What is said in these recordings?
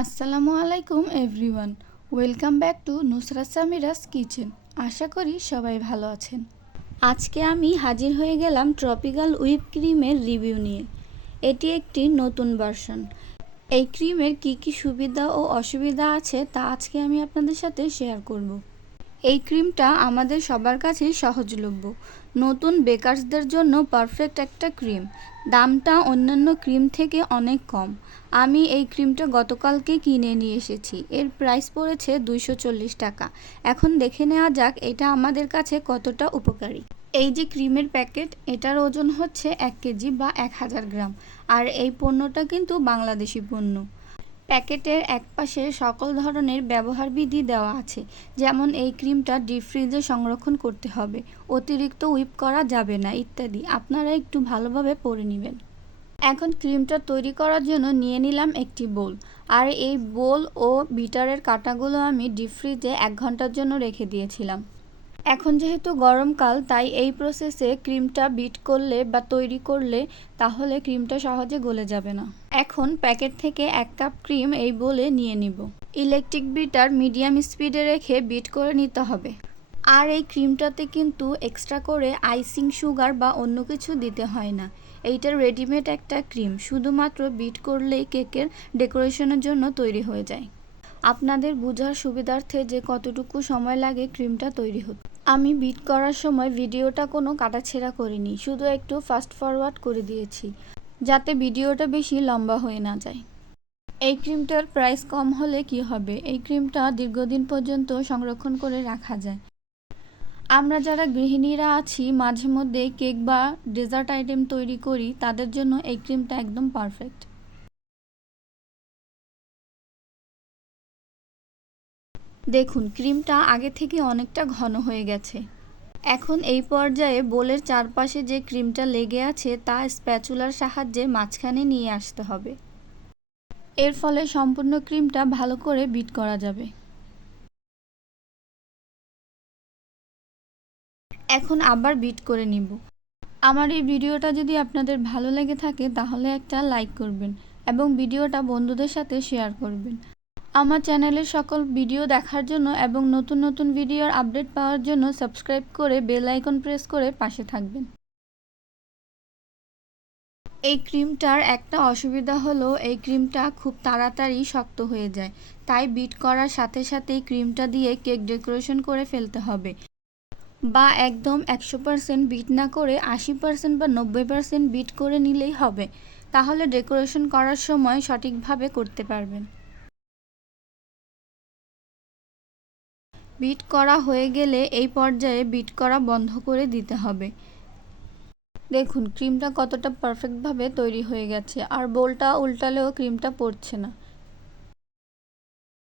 আসসালামু আলাইকুম everyone, welcome back to Nusrat Samira's kitchen. আশা করি সবাই ভালো আছেন। আজকে আমি হাজির হয়ে গেলাম ট্রপিক্যাল হুইপ ক্রিমের রিভিউ নিয়ে। এটি একটি নতুন ভার্সন। এই ক্রিমের কি সুবিধা ও অসুবিধা আছে তা আজকে আমি আপনাদের সাথে শেয়ার করব। এই ক্রিমটা আমাদের সবার কাছেই সহজলভ্য। নতুন বেকারসদের জন্য পারফেক্ট একটা ক্রিম। দামটা অন্যান্য ক্রিম থেকে অনেক কম। আমি এই ক্রিমটা গতকালকে কিনে নিয়ে এসেছি। এর প্রাইস পড়েছে 240 টাকা। এখন দেখে নেওয়া যাক এটা আমাদের কাছে কতটা উপকারী। এই যে ক্রিমের প্যাকেট, এটার ওজন হচ্ছে 1 কেজি বা 1000 গ্রাম। আর এই পণ্যটা কিন্তু বাংলাদেশি পণ্য। প্যাকেটের একপাশে সকল ধরনের ব্যবহার বিধি দেওয়া আছে, যেমন এই ক্রিমটা ডিপ ফ্রিজে সংরক্ষণ করতে হবে, অতিরিক্ত হুইপ করা যাবে না ইত্যাদি। আপনারা একটু ভালোভাবে পড়ে নেবেন। এখন ক্রিমটা তৈরি করার জন্য নিয়ে নিলাম একটি বোল। আর এই বোল ও বিটারের কাঁটাগুলো আমি ডিপ ফ্রিজে 1 ঘন্টার জন্য রেখে দিয়েছিলাম। এখন যেহেতু গরমকাল, তাই এই প্রসেসে ক্রিমটা বিট করলে বা তৈরি করলে তাহলে ক্রিমটা সহজে গলে যাবে না। এখন প্যাকেট থেকে 1 কাপ ক্রিম এই বোলে নিয়ে নিব। ইলেকট্রিক বিটার মিডিয়াম স্পিডে রেখে বিট করে নিতে হবে। আর এই ক্রিমটাতে কিন্তু এক্সট্রা করে আইসিং সুগার বা অন্য কিছু দিতে হয় না। এইটা রেডিমেড একটা ক্রিম, শুধুমাত্র বিট করলেই কেকের ডেকোরেশনের জন্য তৈরি হয়ে যায়। আপনাদের বোঝার সুবিধার্থে যে কতটুকু সময় লাগে ক্রিমটা তৈরি হতে, আমি বিট করার সময় ভিডিওটা কোনো কাটাছেঁড়া করিনি, শুধু একটু ফাস্ট ফরওয়ার্ড করে দিয়েছি যাতে ভিডিওটা বেশি লম্বা হয়ে না যায়। এই ক্রিমটার প্রাইস কম হলে কি হবে, এই ক্রিমটা দীর্ঘদিন পর্যন্ত সংরক্ষণ করে রাখা যায়। আমরা যারা গৃহিণীরা আছি, মাঝে মধ্যে কেক বা ডেজার্ট আইটেম তৈরি করি, তাদের জন্য এই ক্রিমটা একদম পারফেক্ট। দেখুন, ক্রিমটা আগে থেকে অনেকটা ঘন হয়ে গেছে। এখন এই পর্যায়ে বোলের চারপাশে যে ক্রিমটা লেগে আছে তা স্প্যাচুলার সাহায্যে মাঝখানে নিয়ে আসতে হবে। এর ফলে সম্পূর্ণ ক্রিমটা ভালো করে বিট করা যাবে। এখন আবার বিট করে নিব। আমার এই ভিডিওটা যদি আপনাদের ভালো লেগে থাকে তাহলে একটা লাইক করবেন এবং ভিডিওটা বন্ধুদের সাথে শেয়ার করবেন। আমার চ্যানেলের সকল ভিডিও দেখার জন্য এবং নতুন নতুন ভিডিওর আপডেট পাওয়ার জন্য সাবস্ক্রাইব করে বেল আইকন প্রেস করে পাশে থাকবেন। এই ক্রিমটার একটা অসুবিধা হলো এই ক্রিমটা খুব তাড়াতাড়ি শক্ত হয়ে যায়, তাই বিট করার সাথে সাথেই ক্রিমটা দিয়ে কেক ডেকোরেশন করে ফেলতে হবে। বা একদম 100% বিট না করে 80% বা 90% বিট করে নিলেই হবে, তাহলে ডেকোরেশন করার সময় সঠিকভাবে করতে পারবেন। বিট করা হয়ে গেলে এই পর্যায়ে বিট করা বন্ধ করে দিতে হবে। দেখুন ক্রিমটা কতটা পারফেক্টভাবে তৈরি হয়ে গেছে, আর বোলটা উল্টালেও ক্রিমটা পড়ছে না।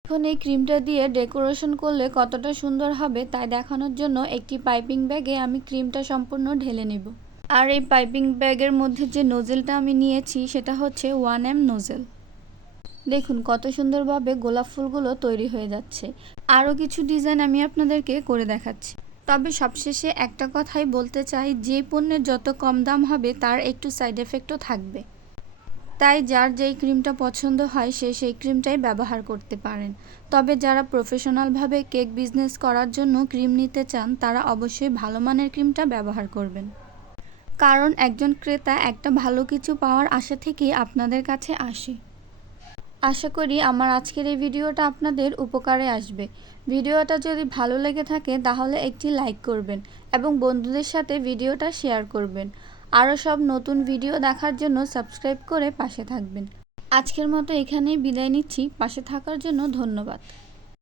এখন এই ক্রিমটা দিয়ে ডেকোরেশন করলে কতটা সুন্দর হবে তাই দেখানোর জন্য একটি পাইপিং ব্যাগে আমি ক্রিমটা সম্পূর্ণ ঢেলে নেব। আর এই পাইপিং ব্যাগের মধ্যে যে নোজেলটা আমি নিয়েছি সেটা হচ্ছে 1M নোজেল। দেখুন কত সুন্দরভাবে গোলাপ ফুলগুলো তৈরি হয়ে যাচ্ছে। আরও কিছু ডিজাইন আমি আপনাদেরকে করে দেখাচ্ছি। তবে সবশেষে একটা কথাই বলতে চাই, যে পণ্যের যত কম দাম হবে তার একটু সাইড এফেক্টও থাকবে। তাই যার যেই ক্রিমটা পছন্দ হয় সে সেই ক্রিমটাই ব্যবহার করতে পারেন। তবে যারা প্রফেশনালভাবে কেক বিজনেস করার জন্য ক্রিম নিতে চান তারা অবশ্যই ভালো মানের ক্রিমটা ব্যবহার করবেন। কারণ একজন ক্রেতা একটা ভালো কিছু পাওয়ার আশা থেকেই আপনাদের কাছে আসে। আশা করি আমার আজকের এই ভিডিওটা আপনাদের উপকারে আসবে। ভিডিওটা যদি ভালো লেগে থাকে তাহলে একটি লাইক করবেন এবং বন্ধুদের সাথে ভিডিওটা শেয়ার করবেন। আরও সব নতুন ভিডিও দেখার জন্য সাবস্ক্রাইব করে পাশে থাকবেন। আজকের মতো এখানেই বিদায় নিচ্ছি। পাশে থাকার জন্য ধন্যবাদ।